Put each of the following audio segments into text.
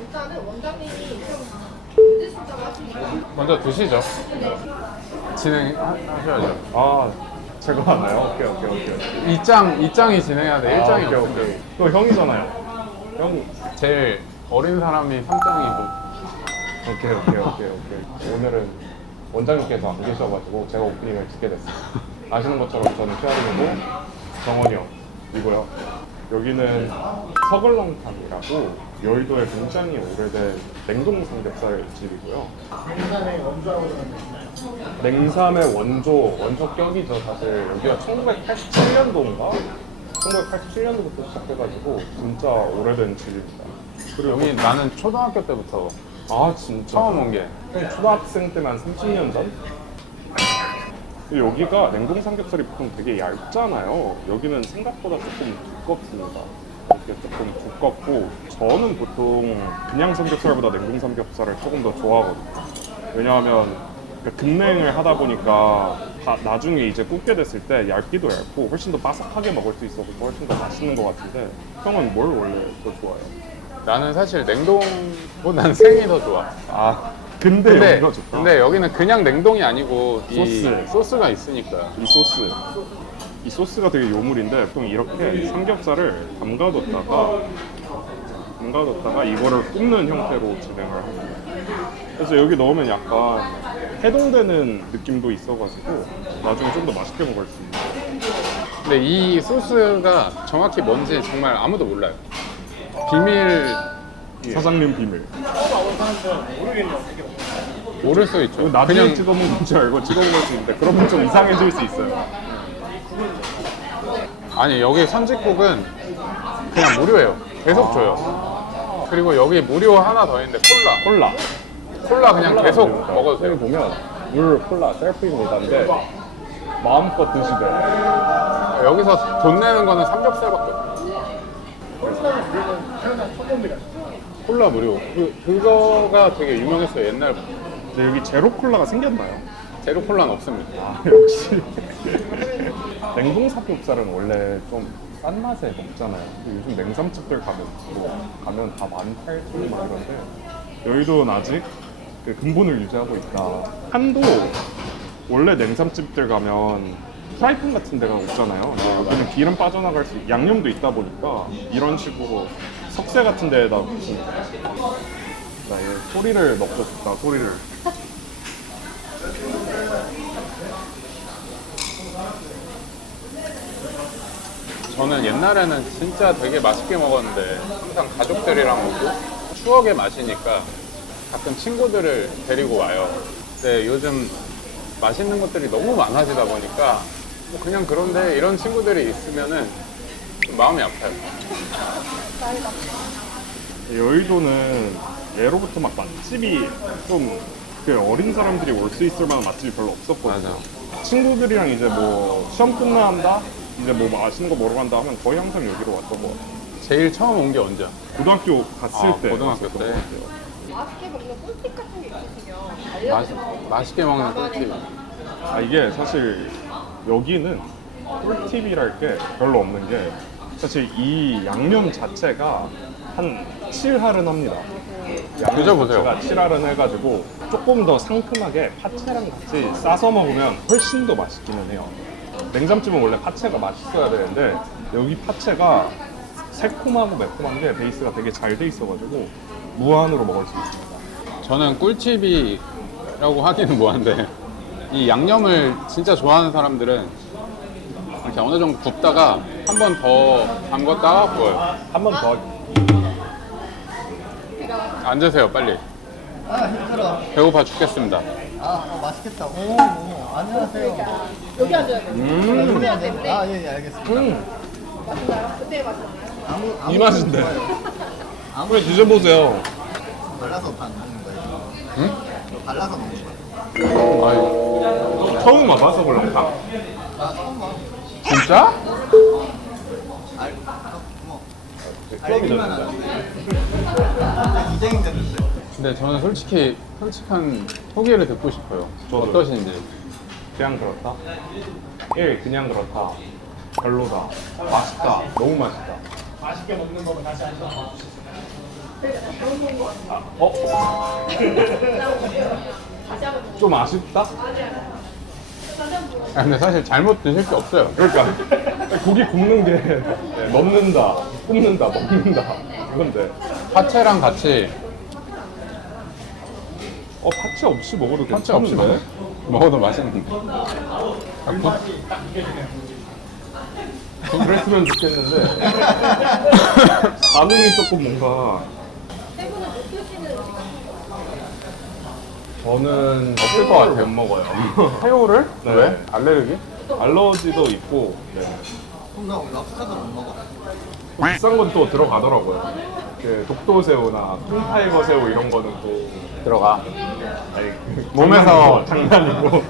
일단은 원장님이 좀 늦으신다고 하시니까 먼저 드시죠. 진행하셔야죠. 아, 제가 하나요? 오케이. 이 장이 진행해야 돼. 1장이 오케이. 또 형이잖아요. 형. 제일 어린 사람이 3장이고. 오케이. 오늘은 원장님께서 안 계셔가지고 제가 오프닝을 짓게 됐어요. 아시는 것처럼 저는 최아림이고 정원이 형이고요. 여기는 서글렁탕이라고 여의도에 굉장히 오래된 냉동 삼겹살 집이고요. 냉삼의 원조라고 생각하시나요? 냉삼의 원조격이죠. 사실 여기가 1987년도인가? 1987년도부터 시작해가지고 진짜 오래된 집입니다. 그리고 여기 나는 초등학교 때부터 아 진짜 처음 온 게. 초등학생 때만 30년 전? 여기가 냉동 삼겹살이 보통 되게 얇잖아요. 여기는 생각보다 조금 두껍습니다. 이렇게 조금 두껍고 저는 보통 그냥 삼겹살보다 냉동 삼겹살을 조금 더 좋아하거든요. 왜냐하면 급냉을 하다 보니까 나중에 이제 굽게 됐을 때 얇기도 얇고 훨씬 더 바삭하게 먹을 수 있어서 훨씬 더 맛있는 것 같은데 형은 뭘 원래 더 좋아해요? 나는 사실 냉동보다는 생이 더 좋아. 아 근데 여기가 좋다. 근데 여기는 그냥 냉동이 아니고 이 소스. 소스가 있으니까. 이 소스가 되게 요물인데 보통 이렇게 삼겹살을 담가뒀다가 이거를 굽는 형태로 진행을 합니다. 그래서 여기 넣으면 약간 해동되는 느낌도 있어가지고 나중에 좀 더 맛있게 먹을 수 있어요. 근데 이 소스가 정확히 뭔지 정말 아무도 몰라요. 비밀 사장님 비밀. 처음 와본 사람들은 모르겠네요. 어떻게 먹는 모를 수 있죠. 이거 나중에 그냥 찍어 먹는 줄 알고 찍어 먹을 수 있는데 그러면 좀 이상해질 수 있어요. 아니 여기 선짓국은 그냥 무료예요. 계속 줘요. 그리고 여기 무료 하나 더 있는데 콜라 그냥 계속 먹어도 여기 돼요. 보면 물, 콜라, 셀프입니다인데 마음껏 드시대. 여기서 돈 내는 거는 삼겹살밖에 없어요. 콜라는 우리는 태어나 처음 봅니다. 콜라 무료. 그거가 되게 유명했어요 옛날부터. 근데 여기 제로 콜라가 생겼나요? 제로 콜라는 없습니다. 아, 역시 냉동 삼겹살은 원래 좀 싼 맛에 먹잖아요. 근데 요즘 냉삼집들 가면 다 18,000원 막 이런데 여의도는 아직 그 근본을 유지하고 있다. 한도 원래 냉삼집들 가면 프라이팬 같은 데가 없잖아요. 근데 여기는 기름 빠져나갈 수 양념도 있다 보니까 이런 식으로 석쇠 같은 데에다 굽습니다. 나의 소리를 먹고 싶다. 소리를. 저는 옛날에는 진짜 되게 맛있게 먹었는데 항상 가족들이랑 먹고 추억의 맛이니까 가끔 친구들을 데리고 와요. 근데 요즘 맛있는 것들이 너무 많아지다 보니까 뭐 그냥 그런데 이런 친구들이 있으면은 좀 마음이 아파요. 여의도는 예로부터 막 맛집이 좀 그 어린 사람들이 올 수 있을 만한 맛집이 별로 없었거든요. 친구들이랑 이제 뭐 시험 끝나간다? 이제 뭐 맛있는 거 먹으러 간다 하면 거의 항상 여기로 왔던 것 같아요. 제일 처음 온 게 언제야? 고등학교 갔을 때 고등학교 왔었던 때. 것 같아요. 맛있게 먹는 꿀팁 같은 게 있으시면 알려주세요. 맛있게 먹는 꿀팁. 아 이게 사실 여기는 꿀팁이랄 게 별로 없는 게 사실 이 양념 자체가 한 7할은 합니다. 드셔보세요. 양념 자체가 7할은 해가지고 조금 더 상큼하게 파채랑 같이 싸서 먹으면 훨씬 더 맛있기는 해요. 냉삼집은 원래 파채가 맛있어야 되는데 여기 파채가 새콤하고 매콤한 게 베이스가 되게 잘 돼 있어가지고 무한으로 먹을 수 있습니다. 저는 꿀팁이라고 하기는 뭐한데 이 양념을 진짜 좋아하는 사람들은 이렇게 어느 정도 굽다가 한 번 더 담궜다가 구워요. 한 번 더. 앉으세요 빨리. 아 힘들어. 배고파 죽겠습니다. 맛있겠다. 안녕하세요. 여기 앉아야 돼요. 여기 앉아야 되는데. 아예 알겠습니다. 맛있나요? 그때 맛있나요? 이 맛인데. 아무 한번 드셔보세요. 발라서 반 먹는 거예요. 응? 이거 발라서 먹는 거예요. 아유, 처음 와봐서 그런가? 나 처음 봐. 진짜? 알. 뭐. 플럼이 알기만 됐는데. 하는데 이쟁이 됐는데. 근데 저는 솔직히 솔직한 후기를 듣고 싶어요. 저도요. 어떠신지. 그냥 그렇다. 1. 그냥 그렇다. 별로다. 맛있다. 너무 맛있다. 맛있게 먹는 법을 다시 알려. 좀 아쉽다? 아, 근데 사실 잘못 드실 게 없어요. 그러니까 고기 굽는 게 넣는다, 굽는다, 먹는다 이건데 파채랑 같이 파채 없이 먹어도 파채 없이 괜찮은데? 먹어도 맛있는데. 그랬으면 좋겠는데 반응이 조금 뭔가 세 분은 못 드시는 음식 저는 없을 것 같아요. 못 먹어요. 새우를? 네. 왜? 알레르기? 알러지도 있고 그럼 나 랍스타도 못 먹어. 비싼 건 또 들어가더라고요. 그 독도새우나 킹타이거 새우 이런 거는 또 들어가. 아니, 몸에서 장난이고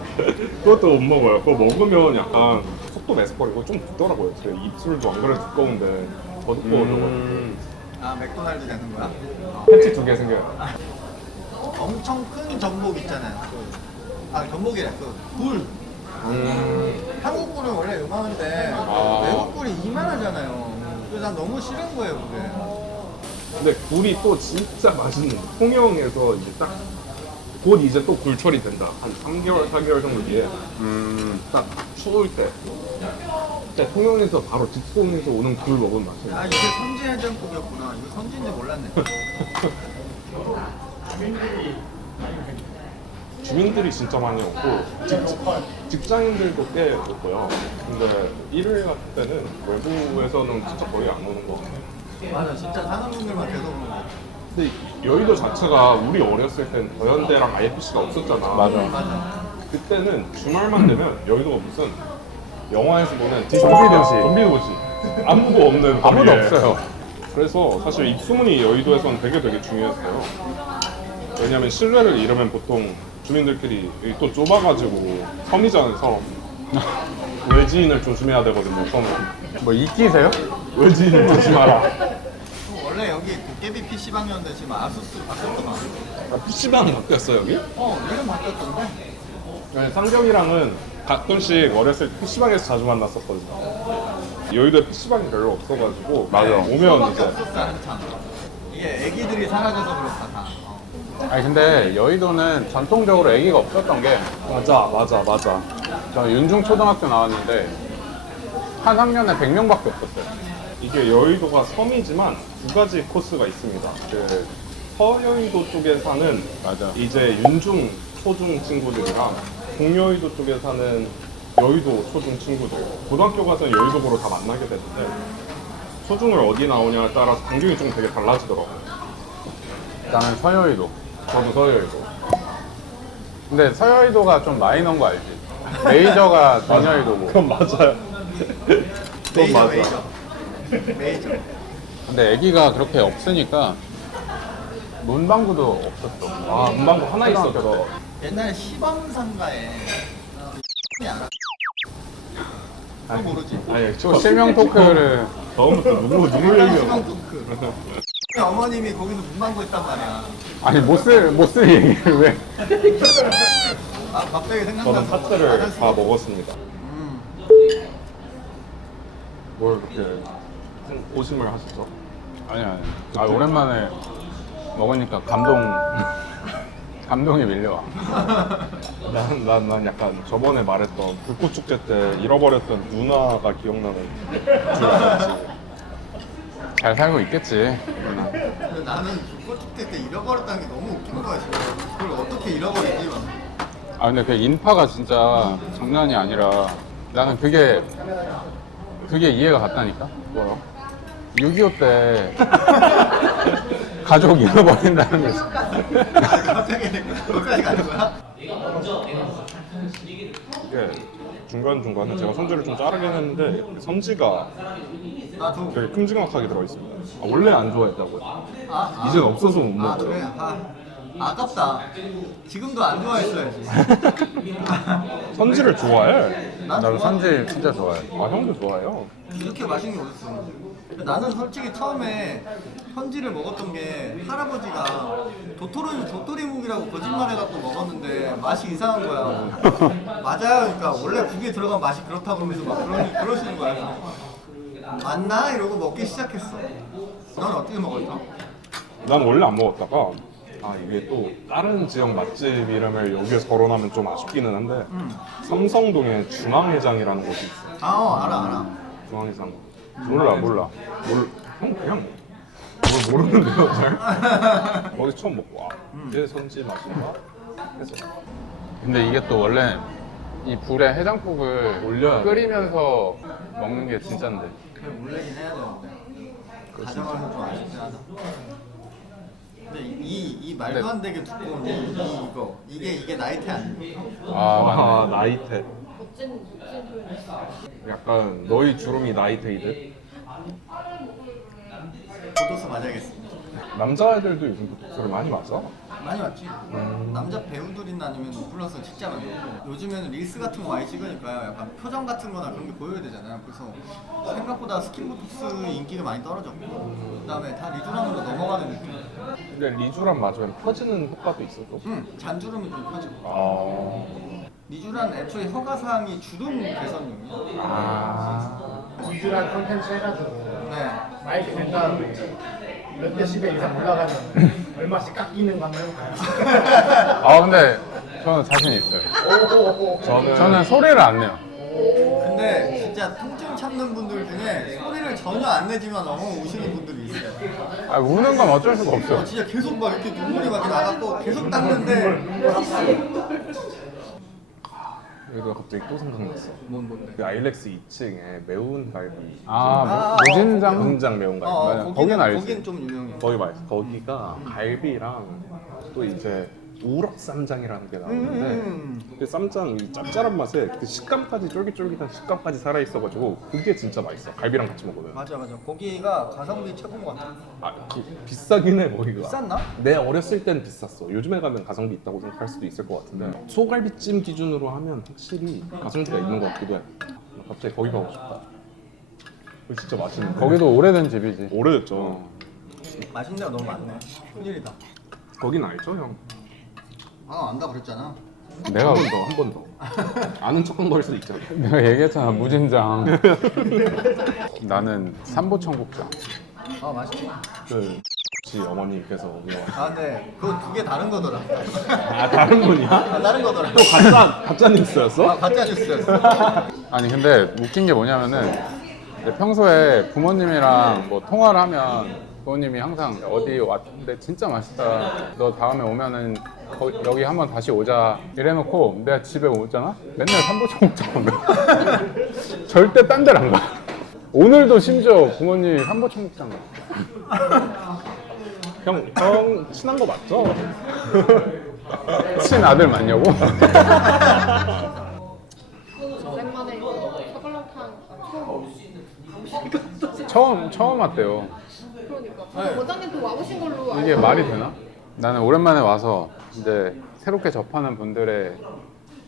그것도 못 먹어요. 그거 먹으면 약간 속도 메스꺼리고 좀 붓더라고요. 제 입술도 안 그래 두꺼운데 더 두꺼워져가지고 아 맥도날드 되는 거야? 패치 2개 생겨요. 엄청 큰 전복 있잖아요. 전복이래. 굴. 한국 굴은 원래 요만한데 외국 굴이 이만하잖아요. 그래서 난 너무 싫은 거예요, 그게. 근데 굴이 또 진짜 맛있는 통영에서 이제 딱 곧 이제 또 굴철이 된다. 한 3개월, 4개월 정도 뒤에 딱 추울 때 그때 통영에서 바로 직송에서 오는 굴 먹으면 맛있어요. 아 이게 선지 해장국이었구나. 이거 선지인지 몰랐네. 주민들이 진짜 많이 없고 직장인들도 꽤 없고요. 근데 일요일 같은 때는 외부에서는 진짜 거의 안 오는 것 같아요. 맞아, 진짜 사는 분들만 계속 오는 거. 근데 여의도 자체가 우리 어렸을 땐 더현대랑 IFC가 없었잖아. 맞아. 그때는 주말만 되면 여의도가 무슨 영화에서 보는 좀비 도시. 좀비 도시. 아무도 없는 아무도 거리에. 없어요. 그래서 사실 입소문이 여의도에서는 되게 중요했어요. 왜냐면 신뢰를 잃으면 보통 주민들끼리 여기 또 좁아가지고 섬이잖아요, 섬. 외지인을 조심해야 되거든요, 섬은. 뭐 이끼세요? 외지인을 조심하라. 원래 여기 도깨비 PC방이었는데 지금 아수스로 바뀌었구나. PC방이 바뀌었어, 여기? 이름 바뀌었던데? 네, 상경이랑은 가끔씩 어렸을 때 PC방에서 자주 만났었거든요. 여의도에 PC방이 별로 없어가지고 맞아. 오면 밖에 이제 없었어, 한참. 이게 애기들이 사라져서 그렇다, 다. 아니 근데 여의도는 전통적으로 애기가 없었던 게 맞아. 저 윤중초등학교 나왔는데 한 학년에 100명밖에 없었어요. 이게 여의도가 섬이지만 두 가지 코스가 있습니다. 그 서여의도 쪽에 사는 맞아. 이제 윤중 초중 친구들이랑 동여의도 쪽에 사는 여의도 초중 친구들. 고등학교 가서는 여의도고로 다 만나게 되는데 초중을 어디 나오냐에 따라서 반경이 좀 되게 달라지더라고요. 나는 서여의도. 저도 서여의도. 근데 서여의도가 좀 마이너인 거 알지? 메이저가 동여의도고. 그건 맞아요. 그건 맞아. 메이저. 근데 애기가 그렇게 없으니까 문방구도 없었어. 아, 문방구 하나 있었죠. 옛날에 시범상가에 알아? 그거 모르지? 아니, 저 실명 토크를 처음부터 누구 시범 얘기하고. 토크. 어머님이 거기서 문방구 했단 말이야. 아니 못쓸 얘기를 왜? 갑자기 저는 생각나서 파트를 다 먹었습니다. 뭘 그렇게 고심을 하시죠? 아니야. 아 오랜만에 먹으니까 감동이 밀려와. 난 약간 저번에 말했던 불꽃축제 때 잃어버렸던 누나가 기억나는 줄 알았지. 잘 살고 있겠지. 누나. 근데 나는 불꽃축제 때 잃어버렸다는 게 너무 웃긴 거야 진짜. 그걸 어떻게 잃어버리지? 막. 아 근데 그 인파가 진짜 장난이 아니라 나는 그게 이해가 갔다니까. 뭐요? 6.25 때 가족 잃어버린다는 게 있어. 갑자기 거기까지 가는 거야? 이게 중간중간에 제가 손질을 좀 자르긴 했는데 선지가 나도. 되게 큼지막하게 들어있습니다. 원래 안 좋아했다고요. 이젠 없어서 못 먹어요. 그래. 아깝다. 지금도 안 좋아했어야지. 선지를 좋아해. 나도 선지 진짜 좋아해. 아, 형도 좋아해요. 이렇게 맛있는 게 어딨어? 나는 솔직히 처음에 현지를 먹었던 게 할아버지가 도토리묵이라고 거짓말해갖고 먹었는데 맛이 이상한 거야. 맞아요. 그러니까 원래 국에 들어간 맛이 그렇다고 하면서 막 그러시는 거야. 맞나? 이러고 먹기 시작했어. 넌 어떻게 먹었어? 난 원래 안 먹었다가 아 이게 또 다른 지역 맛집 이름을 여기에 거론하면 좀 아쉽기는 한데 삼성동에 중앙회장이라는 곳이 있어. 알아. 중앙회장. 몰라. 형 그냥 뭘 모르는데요 잘? 거기 처음 먹고 얘 선지 맛인가? 해서 근데 이게 또 원래 이 불에 해장국을 올려야 돼. 끓이면서 먹는 게 진짠데. 그래 올리긴 해야 되는데 가져가면 좀 아쉽긴 하다. 근데 이 말도 안 되게 두꺼운 이게 나이테 아니야? 아, 맞네. 나이테. 멋진 표현이었어. 약간 너희 주름이 나이테이드? 보도스 맞아야겠습니다. 남자애들도 요즘 보톡스를 많이 맞아? 많이 왔지. 남자 배우들이나 아니면 플러스 진짜 많이 왔고 요즘에는 릴스 같은 거 많이 찍으니까요. 약간 표정 같은 거나 그런 게 보여야 되잖아요. 그래서 생각보다 스킨보톡스 인기가 많이 떨어졌고 그다음에 다 리조람으로 넘어가는 느낌. 근데 리주랑 맞으면 펴지는 효과도 있어도? 잔주름이 좀 펴지고 아... 리주란 애초에 허가사항이 주름 개선용이야. 리뷰란 컨텐츠 해가지고 네. 마이크 된 다음에 몇 데시벨 이상 올라가면 얼마씩 깎이는 거 한번 해볼까요? 아, 근데 저는 자신 있어요. 저는 소리를 안 내요. 근데 진짜 통증 참는 분들 중에 소리를 전혀 안 내지만 너무 우시는 분들이 있어요. 아, 우는 건 어쩔 수가 없어요. 진짜 계속 막 이렇게 눈물이 막 나가고 계속 닦는데 여기가 갑자기 또 생각났어. 뭔데? 그 아일렉스 2층에 매운 갈비. 무진장 매운 갈비. 거긴 알지. 거긴 좀 유명해. 거기 맛있어. 거기가 갈비랑 또 이제 우럭 쌈장이라는 게 나오는데 그 쌈장 이 짭짤한 맛에 그 식감까지 쫄깃쫄깃한 식감까지 살아있어가지고 그게 진짜 맛있어. 갈비랑 같이 먹으면. 맞아. 거기가 가성비 최고인 것 같아. 비싸긴 해 거기가. 비쌌나? 내 어렸을 땐 비쌌어. 요즘에 가면 가성비 있다고 생각할 수도 있을 것 같은데 소갈비찜 기준으로 하면 확실히 가성비가 있는 것 같기도 해. 나 갑자기 거기 가고 싶다. 그거 진짜 맛있는 거. 거기도 오래된 집이지. 오래됐죠. 맛있는 데가 너무 많네. 큰일이다. 거긴 알죠 형? 안다 그랬잖아. 내가 한 번 더. 아는 척한 걸 수도 있잖아. 내가 얘기했잖아, 무진장. 나는 삼보청국장. 맛있지. 그 혹시 어머니께서 근데 그거 두 개 다른 거더라. 다른 분이야? 다른 거더라. 또 가짜 뉴스였어? 가짜 뉴스였어. 아니, 근데 웃긴 게 뭐냐면은 평소에 부모님이랑 뭐 통화를 하면 부모님이 항상 어디 왔는데 진짜 맛있다. 너 다음에 오면은 여기 한번 다시 오자. 이래놓고 내가 집에 오잖아? 맨날 삼보청국장 먹어. 절대 딴 데를 안 가. 오늘도 심지어 부모님이 삼보청국장 먹어. 형 친한 거 맞죠? 친아들 맞냐고? 오랜만에 사발랑탕 처음 왔대요. 그러니까 원장님도 와보신 걸로 이게 말이 되나? 나는 오랜만에 와서 이제 새롭게 접하는 분들의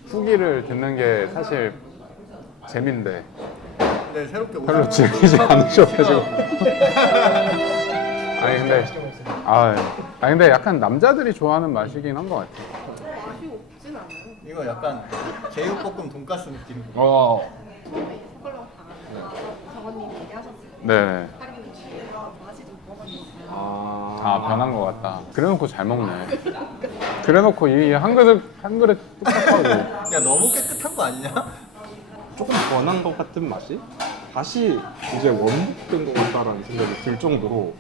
후기를 듣는 게 사실 재민데 네, 새롭게 별로 즐기지 않으셔가지고. 아니 근데 약간 남자들이 좋아하는 맛이긴 한 것 같아. 맛이 없진 않아요. 이거 약간 제육볶음 돈가스 느낌. 사발랑탕 정원님이 얘기하셨어요. 네. 하긴 맛이 좀 먹었는데. 변한 것 같다. 그래놓고 잘 먹네. 그래놓고 이 한 그릇 뚝딱하고. 야 너무 깨끗한 거 아니냐? 조금 변한 것 같은 맛이 다시 이제 원복된 것 같다라는 생각이 들 정도로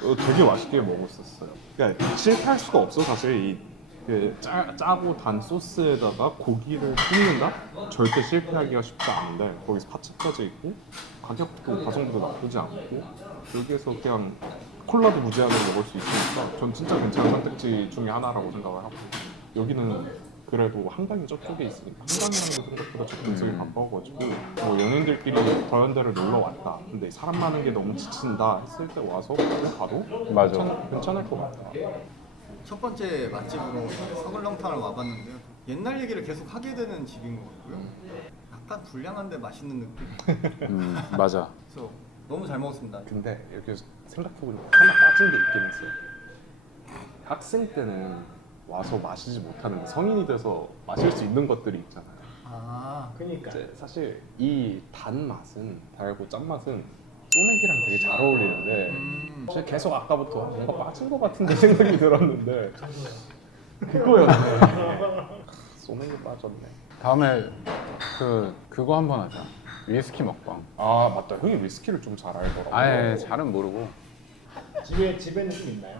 되게 맛있게 먹었었어요. 그러니까 실패할 수가 없어 사실 그 짜고 단 소스에다가 고기를 굽는다? 절대 실패하기가 쉽지 않은데 거기서 파채까지 있고 가격도 가성비도 나쁘지 않고 여기에서 그냥 콜라도 무제한으로 먹을 수 있으니까 전 진짜 괜찮은 선택지 중에 하나라고 생각을 하고 여기는 그래도 한강이 저쪽에 있으니까 한강이라는 게 생각보다 접근성이 가까워가지고 뭐 연인들끼리 더현대를 놀러 왔다 근데 사람 많은 게 너무 지친다 했을 때 와서 그냥 가도 맞아. 괜찮을 것 같아. 첫 번째 맛집으로 서글렁탕을 와봤는데요. 옛날 얘기를 계속 하게 되는 집인 것 같고요. 약간 불량한데 맛있는 느낌. 맞아. 그래서 너무 잘 먹었습니다. 근데 이렇게 생각해보니까 하나 빠진 게 있긴 했어요. 학생 때는 와서 마시지 못하는 성인이 돼서 마실 수 있는 것들이 있잖아요. 아, 그러니까 이제 사실 이 단맛은 달고 짠맛은 소맥이랑 되게 잘 어울리는데 사실 계속 아까부터 뭔가 빠진 것 같은데 생각이 들었는데 그거였네. 소맥이 빠졌네. 다음에 그거 한번 하자. 위스키 먹방. 아 맞다, 형이 위스키를 좀 잘 알더라고요. 아예 잘은 모르고 집에는 좀 있나요?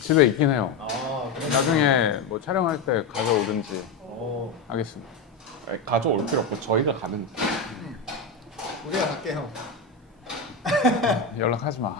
집에 있긴 해요. 아 그럼 나중에 뭐 촬영할 때 가져오든지 하겠습니다. 아니, 가져올 필요 없고 저희가 가면 돼. 우리가 갈게요. 연락하지 마.